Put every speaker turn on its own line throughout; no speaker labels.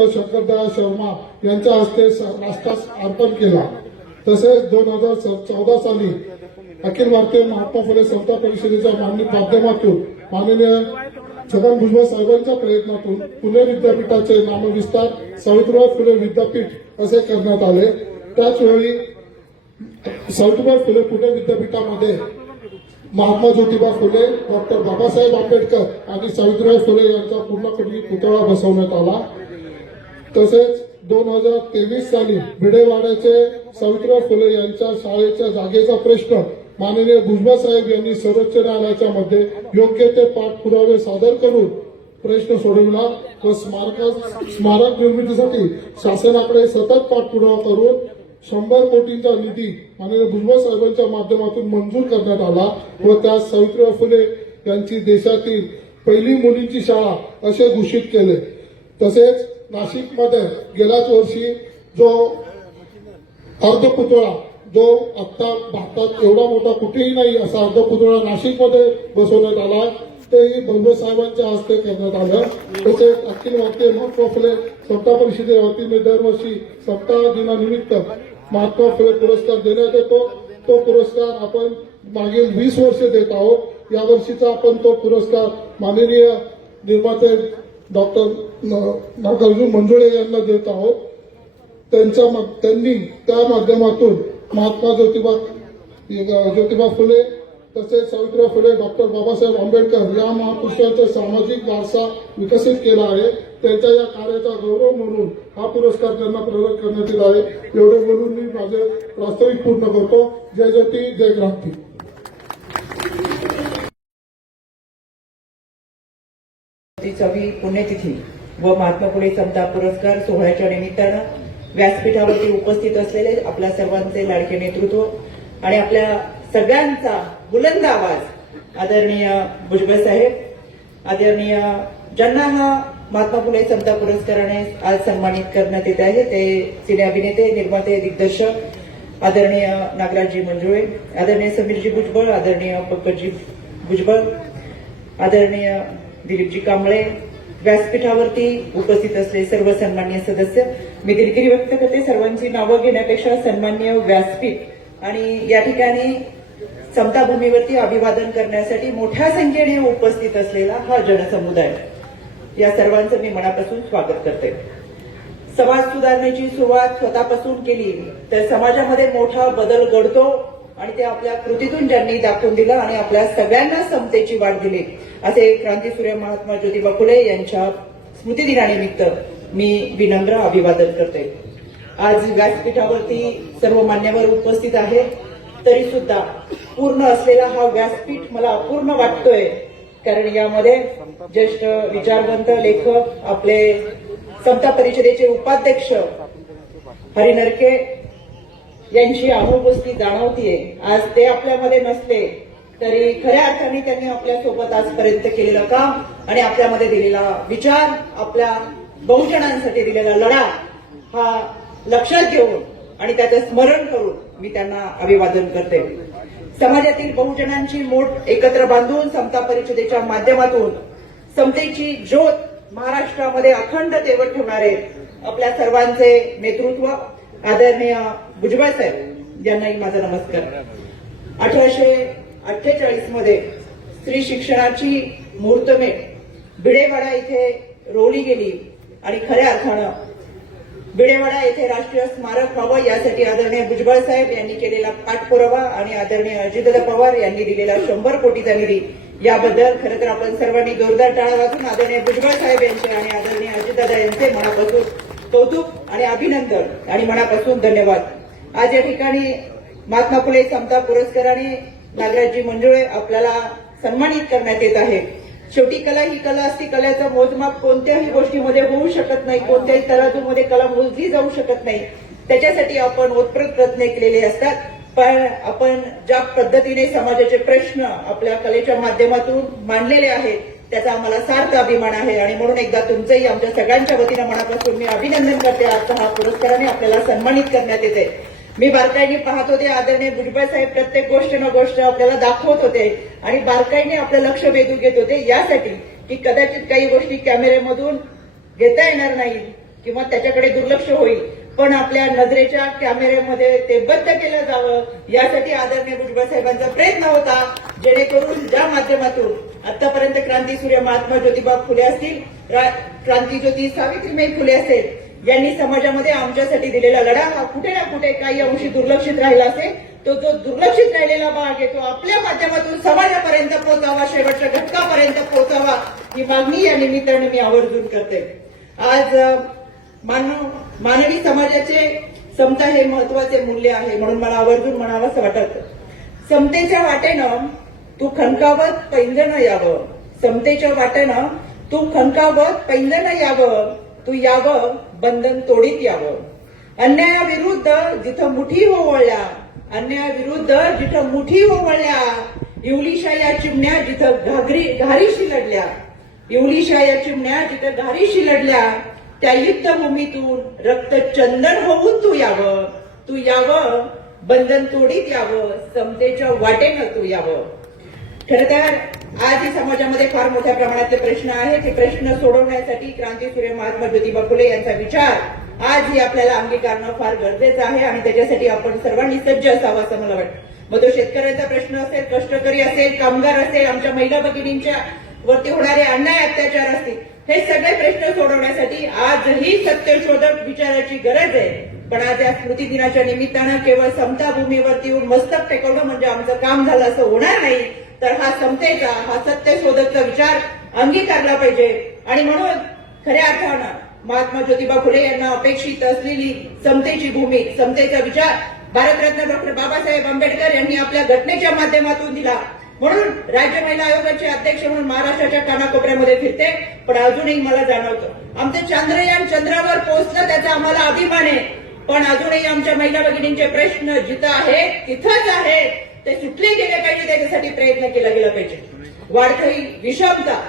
शंकरदयाळ शर्मा यांच्या हस्ते राष्ट्रास अर्पण केला. तसेच दोन हजार चौदा साली अखिल भारतीय महात्मा फुले समता परिषदेच्या मान्य माध्यमातून माननीय छगन भुजबळ साहेबांच्या प्रयत्नातून पुणे विद्यापीठाचे नामविस्तार सावित्रीबाई फुले विद्यापीठ असे करण्यात आले. त्याचवेळी सावित्रीबाई फुले पुणे विद्यापीठामध्ये महात्मा ज्योतिबा फुले डॉक्टर बाबासाहेब आंबेडकर आणि सावित्रीबाई फुले यांचा पूर्णपणे पुतळा बसवण्यात आला. तसेच दोन हजार तेवीस साली भिडेवाड्याचे सावित्रा फुले यांच्या शाळेच्या जागेचा प्रश्न माननीय भुजबळ साहेब यांनी सर्वोच्च न्यायालयाच्या मध्ये योग्य ते पाठपुरावे सादर करून प्रश्न सोडविला व स्मारक स्मारक निर्मितीसाठी शासनाकडे सतत पाठपुरावा करून शंभर कोटींचा निधी माननीय भुजबळ साहेबांच्या माध्यमातून मंजूर करण्यात आला व त्यात सावित्रीबाई फुले यांची देशातील पहिली मुलींची शाळा असे घोषित केले. तसेच नाशिकमध्ये गेल्याच वर्षी जो अर्धपुतळा जो आता भारतात एवढा मोठा कुठेही नाही असा अर्धपुतळा नाशिकमध्ये बसवण्यात आला. तेही बंबे साहेबांच्या हस्ते करण्यात आलं. तसेच अखिल भारतीय महात्मा फुले सत्ता परिषदेच्या वतीने दरवर्षी सप्ताह दिनानिमित्त महात्मा फुले पुरस्कार देण्यात येतो. तो पुरस्कार आपण मागील वीस वर्ष देत आहोत. या वर्षीचा आपण तो पुरस्कार माननीय निर्माते डॉक्टर नागार्जुन मंजुळे यांना देत आहोत. त्यांच्या त्यांनी त्या माध्यमातून महात्मा ज्योतिबा ज्योतिबा फुले तसेच सावित्रीबाई फुले डॉक्टर बाबासाहेब आंबेडकर या महापुरुषांचा सामाजिक वारसा विकसित केला आहे. त्यांच्या या कार्याचा गौरव म्हणून हा पुरस्कार त्यांना प्रदान करण्यात येत आहे. एवढे बोलून मी माझे प्रास्ताविक पूर्ण करतो. जय ज्योती जय क्रांती.
चवी पुण्यतिथी व महात्मा फुले समता पुरस्कार सोहळ्याच्या निमित्तानं व्यासपीठावरती उपस्थित असलेले आपल्या सर्वांचे लाडके नेतृत्व आणि आपल्या सगळ्यांचा बुलंद आवाज आदरणीय भुजबळ साहेब आदरणीय ज्यांना हा महात्मा फुले समता पुरस्काराने आज सन्मानित करण्यात येत आहे ते सिने अभिनेते निर्माते दिग्दर्शक आदरणीय नागराजजी मंजुळे आदरणीय समीरजी भुजबळ आदरणीय पंकजी भुजबळ आदरणीय दिलीपजी कांबळे व्यासपीठावरती उपस्थित असले सर्व सन्मान्य सदस्य. मी दिलगिरी व्यक्त करते. सर्वांची नावं घेण्यापेक्षा सन्मान्य व्यासपीठ आणि या ठिकाणी समताभूमीवरती अभिवादन करण्यासाठी मोठ्या संख्येने उपस्थित असलेला हा जनसमुदाय. या सर्वांचं मी मनापासून स्वागत करते. समाज सुधारणेची सुरुवात स्वतःपासून केली तर समाजामध्ये मोठा बदल घडतो आणि ते आपल्या कृतीतून ज्यांनी दाखवून दिलं आणि आपल्या सगळ्यांना समतेची वाट दिली. असे क्रांतीसूर्य महात्मा ज्योतिबा फुले यांच्या स्मृतिदिनानिमित्त मी विनम्र अभिवादन करते. आज व्यासपीठावरती सर्व मान्यवर उपस्थित आहेत तरी सुद्धा पूर्ण असलेला हा व्यासपीठ मला अपूर्ण वाटतोय. कारण यामध्ये ज्येष्ठ विचारवंत लेखक आपले समता परिषदेचे उपाध्यक्ष हरि नरके यांची अनुपस्थिती जाणवतीये. आज ते आपल्यामध्ये नसले. तरी खऱ्या अर्थाने त्यांनी आपल्यासोबत आजपर्यंत केलेलं काम आणि आपल्यामध्ये दिलेला विचार आपल्या बहुजनांसाठी दिलेला लढा हा लक्षात घेऊन आणि त्याचं स्मरण करून मी त्यांना अभिवादन करते. समाजातील बहुजनांची मोठ एकत्र बांधून समता परिषदेच्या माध्यमातून समतेची ज्योत महाराष्ट्रामध्ये अखंड तेवत ठेवणारे आपल्या सर्वांचे नेतृत्व आदरणीय भुजबळ साहेब यांनाही माझा नमस्कार. अठराशे अठ्ठेचाळीसमध्ये स्त्री शिक्षणाची मुहूर्तमेढ भिडेवाडा इथे रोवली गेली. आणि खऱ्या अर्थानं भिडेवाडा येथे राष्ट्रीय स्मारक व्हावं यासाठी आदरणीय भुजबळ साहेब यांनी केलेला पाठपुरावा आणि आदरणीय अजितदा पवार यांनी दिलेला शंभर कोटीचा निधी याबद्दल खरं तर आपण सर्वांनी जोरदार टाळा वाचून आदरणीय भुजबळ साहेब यांचे आणि आदरणीय अजितदादा यांचे मनापासून कौतुक आणि अभिनंदन आणि मनापासून धन्यवाद. आज या ठिकाणी महात्मा फुले समता पुरस्काराने नागराजजी मंजुळे आपल्याला सन्मानित करण्यात येत आहे शेवटी कला ही कला असती कलेचं मोजमाप कोणत्याही गोष्टीमध्ये होऊ शकत नाही कोणत्याही तराजूमध्ये कला मोजली जाऊ शकत नाही. त्याच्यासाठी आपण ओतप्रत प्रयत्न केलेले असतात. पण आपण ज्या पद्धतीने समाजाचे प्रश्न आपल्या कलेच्या माध्यमातून मांडलेले आहेत त्याचा आम्हाला सार्थ अभिमान आहे. आणि म्हणून एकदा तुमचंही आमच्या सगळ्यांच्या वतीनं मनापासून मी अभिनंदन करते. आजचा हा पुरस्काराने आपल्याला सन्मानित करण्यात येते मी बारकाईने पाहत होते आदरणीय भुजबळ साहेब प्रत्येक गोष्ट न गोष्ट आपल्याला दाखवत होते आणि बारकाईने आपलं लक्ष वेधून घेत होते. यासाठी की कदाचित काही गोष्टी कॅमेऱ्यामधून घेता येणार नाही किंवा त्याच्याकडे दुर्लक्ष होईल पण आपल्या नजरेच्या कॅमेऱ्यामध्ये ते बंद केलं जावं यासाठी आदरणीय भुजबळ साहेबांचा प्रयत्न होता जेणेकरून ज्या माध्यमातून आतापर्यंत क्रांती सूर्य महात्मा ज्योतिबा फुले असतील क्रांती ज्योती सावित्रीबाई फुले असेल यांनी समाजामध्ये आमच्यासाठी दिलेला लढा हा कुठे ना कुठे काही अंशी दुर्लक्षित राहिला असेल तो जो दुर्लक्षित राहिलेला भाग आहे तो आपल्या माध्यमातून समाजापर्यंत पोहोचावा शेवटच्या घटकापर्यंत पोहोचावा ही मागणी या निमित्ताने मी आवर्जून करते. आज मानव मानवी समाजाचे समता हे महत्त्वाचे मूल्य आहे म्हणून मला आवर्जून म्हणावं असं वाटत. समतेच्या वाटेनं तू खणकावत पैंजण यावं. समतेच्या वाटेनं तू खणकावत पैंजण यावं. तू यावं बंधन तोडीत यावं. अन्यायाविरुद्ध जिथं मुठी होवळल्या अन्यायाविरुद्ध जिथं मुठी होवळल्या इवलीशा या चिमण्या जिथं घागरी घारीशी लढल्या इवलीशा या चिमण्या जिथं घारीशी लढल्या त्या युद्धभूमीतून रक्त चंदन होऊन तू यावं. तू यावं बंधन तोडीत यावं समतेच्या वाटेनं तू यावं. खर तर आज ही समाजामध्ये फार मोठ्या प्रमाणातले प्रश्न आहेत. हे प्रश्न सोडवण्यासाठी क्रांती सूर्य महात्मा ज्योतिबा फुले यांचा विचार आज ही आपल्याला अंगीकारणं फार गरजेचं आहे आणि त्याच्यासाठी आपण सर्वांनी सज्ज असावं असं मला वाटतं. मग तो शेतकऱ्यांचा प्रश्न असेल कष्टकरी असेल कामगार असेल आमच्या महिला भगिनींच्या वरती होणारे अन्याय अत्याचार असतील हे सगळे प्रश्न सोडवण्यासाठी आजही सत्यशोधक विचाराची गरज आहे. पण आज या स्मृती दिनाच्या निमित्तानं केवळ समता भूमीवरती येऊन मस्तक टेकवणं म्हणजे आमचं काम झालं असं होणार नाही. तर हा समतेचा हा सत्य शोधकचा विचार अंगीकारला पाहिजे. आणि म्हणून खऱ्या अर्थानं महात्मा ज्योतिबा फुले यांना अपेक्षित असलेली समतेची भूमी समतेचा विचार भारतरत्न डॉक्टर बाबासाहेब आंबेडकर यांनी आपल्या घटनेच्या माध्यमातून दिला. म्हणून राज्य महिला आयोगाचे अध्यक्ष म्हणून महाराष्ट्राच्या कानाकोपऱ्यामध्ये फिरते पण अजूनही मला जाणवतं. आमचं चंद्रयान चंद्रावर पोहोचलं त्याचा आम्हाला अभिमान आहे. पण अजूनही आमच्या महिला भगिनींचे प्रश्न जिथं आहे तिथंच आहे ते सुटले गेले पाहिजे त्याच्यासाठी प्रयत्न केला गेला पाहिजे. वाढती विषमता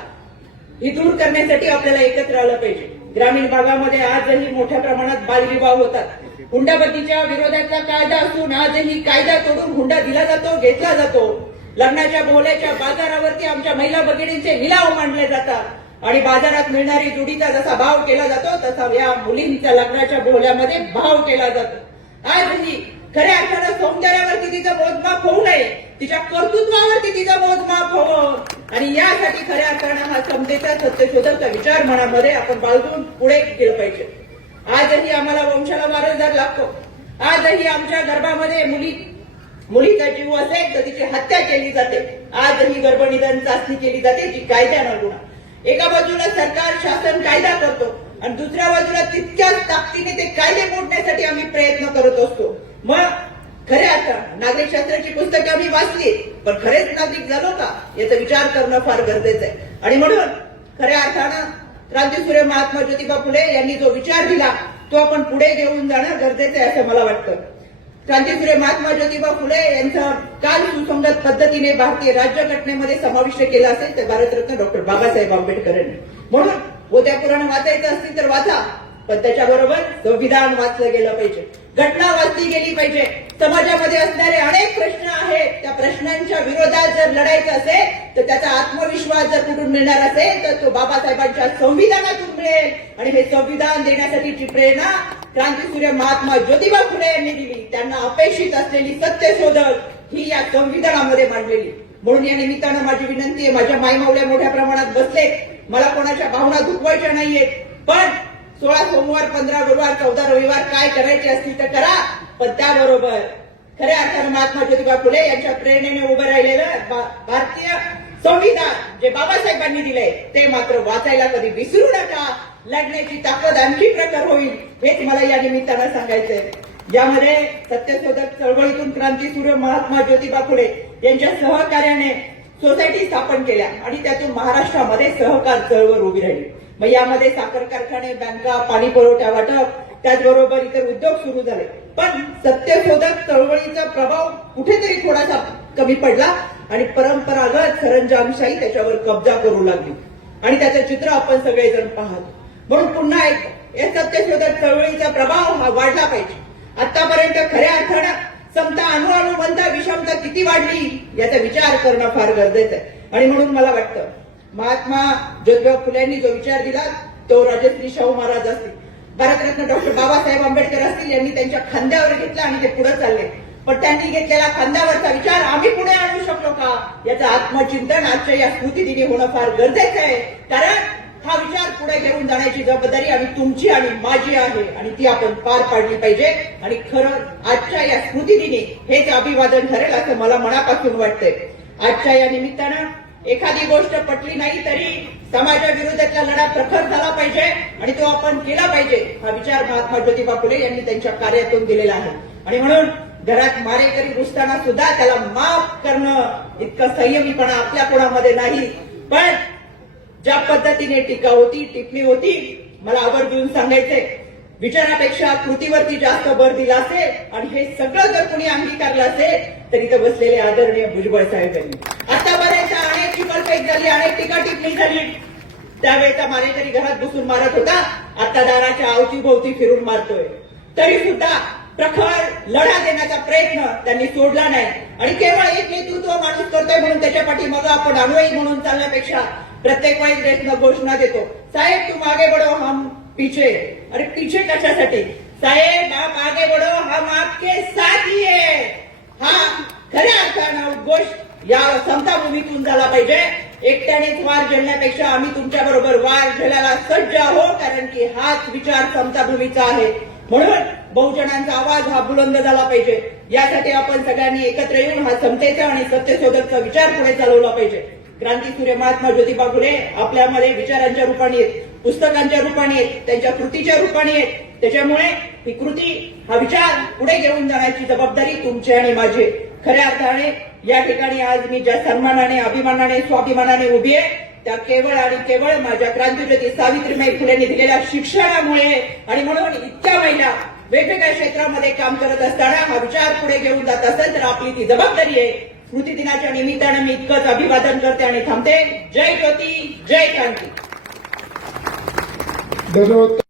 ही दूर करण्यासाठी आपल्याला एकत्र आलं पाहिजे. ग्रामीण भागामध्ये आजही मोठ्या प्रमाणात बालविवाह होतात. हुंडाबंदीच्या विरोधातला कायदा असून आजही कायदा तोडून हुंडा दिला जातो घेतला जातो. लग्नाच्या बोहल्याच्या बाजारावरती आमच्या महिला भगिनींचे लिलाव मांडले जातात. आणि बाजारात मिळणारी जुडीचा जसा भाव केला जातो तसा या मुलींच्या लग्नाच्या बोहल्यामध्ये भाव केला जातो. आजही खऱ्या अर्थानं सौंदर्यावरती तिचं मोजमाप होऊ नये. तिच्या कर्तृत्वावरती तिचं मोजमाप हवं. आणि यासाठी खऱ्या अर्थानं हा समतेचा सत्यशोधकचा विचार मनामध्ये आपण बाळगून पुढे गेलं पाहिजे. आजही आम्हाला वंशाला वारसदार लागतो. आजही आमच्या गर्भामध्ये मुली मुलीचा जीव असेल तर तिची हत्या केली जाते. आजही गर्भनिधन चाचणी केली जाते जी कायद्यानं गुन्हा एका बाजूला सरकार शासन कायदा करतो आणि दुसऱ्या बाजूला तितक्याच ताकदीने ते कायदे मोडण्यासाठी आम्ही प्रयत्न करत असतो. मग खऱ्या अर्थानं नागरिक शास्त्राची पुस्तकं मी वाचली पण खरेच नागरिक झालो का? याचा विचार करणं फार गरजेचं आहे. आणि म्हणून खऱ्या अर्थानं क्रांतीसूर्य महात्मा ज्योतिबा फुले यांनी जो विचार दिला तो आपण पुढे घेऊन जाणं गरजेचं आहे असं मला वाटतं. क्रांतीसूर्य महात्मा ज्योतिबा फुले यांचा काल सुसंगत पद्धतीने भारतीय राज्यघटनेमध्ये समाविष्ट केला असेल तर भारतरत्न डॉक्टर बाबासाहेब आंबेडकरांनी. म्हणून उद्या पुराण वाचायचं असतील तर वाचा पण त्याच्याबरोबर संविधान वाचलं गेलं पाहिजे. घटना वाचली गेली पाहिजे. समाजामध्ये असणारे अनेक प्रश्न आहेत. त्या प्रश्नांच्या विरोधात जर लढायचं असेल तर त्याचा आत्मविश्वास जर कुठून मिळणार असेल तर तो बाबासाहेबांच्या संविधानातून मिळेल. आणि हे संविधान देण्यासाठीची प्रेरणा क्रांतीसूर्य महात्मा ज्योतिबा फुले यांनी दिली त्यांना अपेक्षित असलेली सत्य शोधक ही या संविधानामध्ये मांडलेली. म्हणून या निमित्तानं माझी विनंती आहे माझ्या मायमावल्या मोठ्या प्रमाणात बसले मला कोणाच्या भावना दुखवायच्या नाहीयेत. पण सोळा सोमवार पंधरा गुरुवार चौदा रविवार काय करायचे असतील तर करा. पण त्याबरोबर खऱ्या अर्थानं महात्मा ज्योतिबा फुले यांच्या प्रेरणेने उभं राहिलेलं भारतीय संविधान जे बाबासाहेबांनी दिले ते मात्र वाचायला कधी विसरू नका. लढण्याची ताकद आणखी प्रकार होईल हेच मला या निमित्तानं सांगायचंय. यामध्ये सत्यशोधक चळवळीतून क्रांतीसूर्य महात्मा ज्योतिबा फुले यांच्या सहकार्याने सोसायटी स्थापन केल्या आणि त्यातून महाराष्ट्रामध्ये सहकार चळवळ उभी राहिली. मग यामध्ये साखर कारखाने बँका पाणी पुरवठा वाटप त्याचबरोबर इतर उद्योग सुरू झाले. पण सत्यशोधक चळवळीचा प्रभाव कुठेतरी थोडासा कमी पडला आणि परंपरागत सरंजामशाही त्याच्यावर कब्जा करू लागली. आणि त्याचं चित्र आपण सगळेजण पाहतो. म्हणून पुन्हा एक या सत्यशोधक चळवळीचा प्रभाव हा वाढला पाहिजे. आतापर्यंत खऱ्या अर्थानं समता अणुअणु विषमता किती वाढली याचा विचार करणं फार गरजेचं आहे. आणि म्हणून मला वाटतं महात्मा ज्योतिबा फुल्यांनी जो विचार दिला तो राजश्री शाहू महाराज असतील. भारतरत्न डॉक्टर बाबासाहेब आंबेडकर असतील यांनी त्यांच्या खांद्यावर घेतलं आणि ते पुढे चालले. पण त्यांनी घेतलेला खांद्यावरचा विचार आम्ही पुढे आणू शकलो का? याचं आत्मचिंतन आजच्या या स्मृतिदिनी होणं फार गरजेचं आहे. कारण हा विचार पुढे घेऊन जाण्याची जबाबदारी आणि तुमची आणि माझी आहे आणि ती आपण पार पाडली पाहिजे. आणि खरं आजच्या या स्मृतिदिनी हेच अभिवादन ठरेल असं मला मनापासून वाटतंय. आजच्या या निमित्तानं एखादी गोष्ट पटली नाही तरी समाजाविरोधातला लढा प्रखर झाला पाहिजे आणि तो आपण केला पाहिजे हा विचार महात्मा ज्योतिबा फुले यांनी त्यांच्या कार्यातून दिलेला आहे. आणि म्हणून घरात मारेकरी घुसताना सुद्धा त्याला माफ करणं इतकं संयमीपणा आपल्या कोणामध्ये नाही. पण ज्या पद्धतीने टीका होती टिपणी होती मला आवर्जून सांगायचंय विचारापेक्षा कृतीवरती जास्त भर दिला असेल आणि हे सगळं जर कोणी अंगीकारलं असेल तर इथं बसलेले आदरणीय भुजबळ साहेब यांनी. अनेक झाली अनेक टीका टिपणी झाली. त्यावेळेचा मारेकरी घरात बसून मारत होता. आता दाराच्या अवतीभोवती फिरून मारतोय. तरी सुद्धा प्रखर लढा देण्याचा प्रयत्न त्यांनी सोडला नाही. आणि केवळ एक नेतृत्व माणूस करतोय म्हणून त्याच्या पाठी मग आपण अनुयायी म्हणून चालण्यापेक्षा प्रत्येक वेळेस देशनं घोषणा देतो. साहेब तू मागे बडो हम पीछे. अरे पीछे कशासाठी? साहेब आप आगे बडो हम आपके साथ ही है. हा खऱ्या अर्थानं उद्घोष या समताभूमीतून झाला पाहिजे. एकट्यानेच वार झेलण्यापेक्षा आम्ही तुमच्या बरोबर वार झेलायला सज्ज आहोत कारण की हाच विचार समताभूमीचा आहे. म्हणून बहुजनांचा आवाज हा बुलंद झाला पाहिजे. यासाठी आपण सगळ्यांनी एकत्र येऊन हा समतेचा आणि सत्यशोधकचा विचार पुढे चालवला पाहिजे. क्रांतीसूर्य महात्मा ज्योतिबा फुले आपल्यामध्ये विचारांच्या रूपाने आहेत पुस्तकांच्या रूपाने आहेत त्यांच्या कृतीच्या रूपाने आहेत. त्याच्यामुळे ही कृती हा विचार पुढे घेऊन जाण्याची जबाबदारी तुमची आणि माझी खऱ्या अर्थाने या ठिकाणी आज मी ज्या सन्मानाने अभिमानाने स्वाभिमानाने उभी आहे त्या केवळ आणि केवळ माझ्या क्रांतीज्योती सावित्रीबाई फुलेंनी दिलेल्या शिक्षणामुळे आणि म्हणून इतक्या महिला वेगवेगळ्या क्षेत्रामध्ये काम करत असताना हा विचार पुढे घेऊन जात असेल तर आपली ती जबाबदारी आहे. स्मृती दिनाच्या निमित्तानं मी इतकंच अभिवादन करते आणि थांबते. जय ज्योती जय क्रांती.
धन्यवाद.